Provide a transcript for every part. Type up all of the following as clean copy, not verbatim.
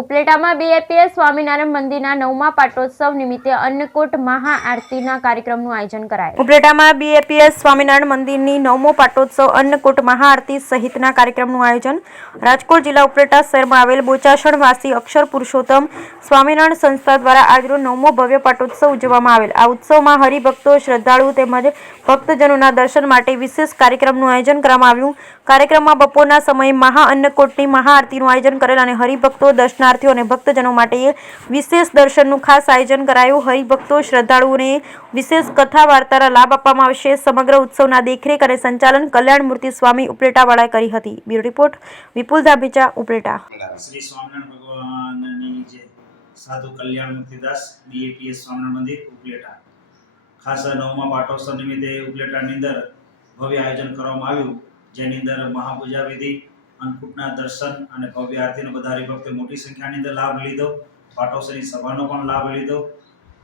ઉપલેટામાં BAPS Swaminarayan મંદિરના 9મા પાટોત્સવ નિમિત્તે અન્નકૂટ મહાઆરતીના કાર્યક્રમનું આયોજન કરાયું. ઉપલેટામાં બીએપીએસ સ્વામિનારાયણ મંદિરની 9મો પાટોત્સવ અન્નકૂટ મહાઆરતી સહિતના કાર્યક્રમનું આયોજન રાજકોટ જિલ્લા ઉપલેટા શહેરમાં આવેલ બોચાસણવાસી અક્ષર પુરુષોત્તમ સ્વામિનારાયણ સંસ્થા દ્વારા આજરોજ 9મો ભવ્ય પાટોત્સવ ઉજવવામાં આવેલ. આ ઉત્સવમાં હરિભક્તો, શ્રદ્ધાળુઓ તેમજ ભક્તજનોના દર્શન માટે વિશેષ કાર્યક્રમનું આયોજન કરવામાં આવ્યું. કાર્યક્રમમાં બપોરના સમયે મહાઅન્નકૂટની મહાઆરતીનું આયોજન કરેલ અને હરિભક્તો, દર્શનાર્થીઓ અને ભક્તજનો માટે વિશેષ દર્શનનું ખાસ આયોજન કરાયું. હરિભક્તો, શ્રદ્ધાળુઓને વિશેષ કથા વાર્તાના લાભ આપવામાં આવશે. સમગ્ર ઉત્સવના દેખરેખ અને સંચાલન કલ્યાણમૂર્તિ સ્વામી ઉપલેટાવાળાએ કરી હતી. બ્યુરો રિપોર્ટ વિપુલ ધામેચા, ઉપલેટા. શ્રી સ્વામિનારાયણ ભગવાનની જે સાધુ કલ્યાણમૂર્તિદાસ બીએપીએસ સ્વામિનારાયણ મંદિર ઉપલેટા ખાસ 9મા પાટોત્સવ નિમિત્તે ઉપલેટાની અંદર ભવ્ય આયોજન કરવામાં આવ્યું, જેની અંદર મહાપૂજા વિધિ, અન્નકૂટના દર્શન અને ભવ્ય આરતીનો બધા હરિભક્તો મોટી સંખ્યાની અંદર લાભ લીધો. પાટોત્સવની સભાનો પણ લાભ લીધો.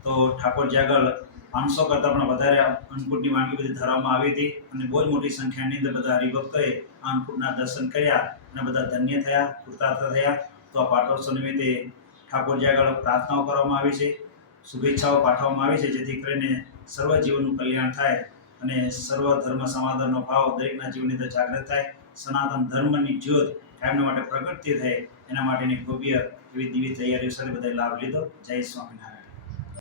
તો ઠાકોરજી આગળ 500 કરતાં પણ વધારે અન્નકૂટની વાનગી બધી ધરવામાં આવી હતી અને બહુ જ મોટી સંખ્યાની અંદર બધા હરિભક્તોએ અન્નકૂટના દર્શન કર્યા અને બધા ધન્ય થયા, કૃતાર્થ થયા. તો આ પાટોત્સવ નિમિત્તે ઠાકોરજી આગળ પ્રાર્થનાઓ કરવામાં આવી છે, શુભેચ્છાઓ પાઠવવામાં આવી છે, જેથી કરીને સર્વ જીવનનું કલ્યાણ થાય અને સર્વ ધર્મ સમાધાનનો ભાવ દરેકના જીવનની અંદર જાગૃત થાય, સનાતન ધર્મની જ્યોત કાયમના માટે પ્રગટતી થાય, એના માટેની ભવ્ય એવી દિવ્ય તૈયારીઓ સાથે બધાએ લાભ લીધો. જય સ્વામિનારાયણ.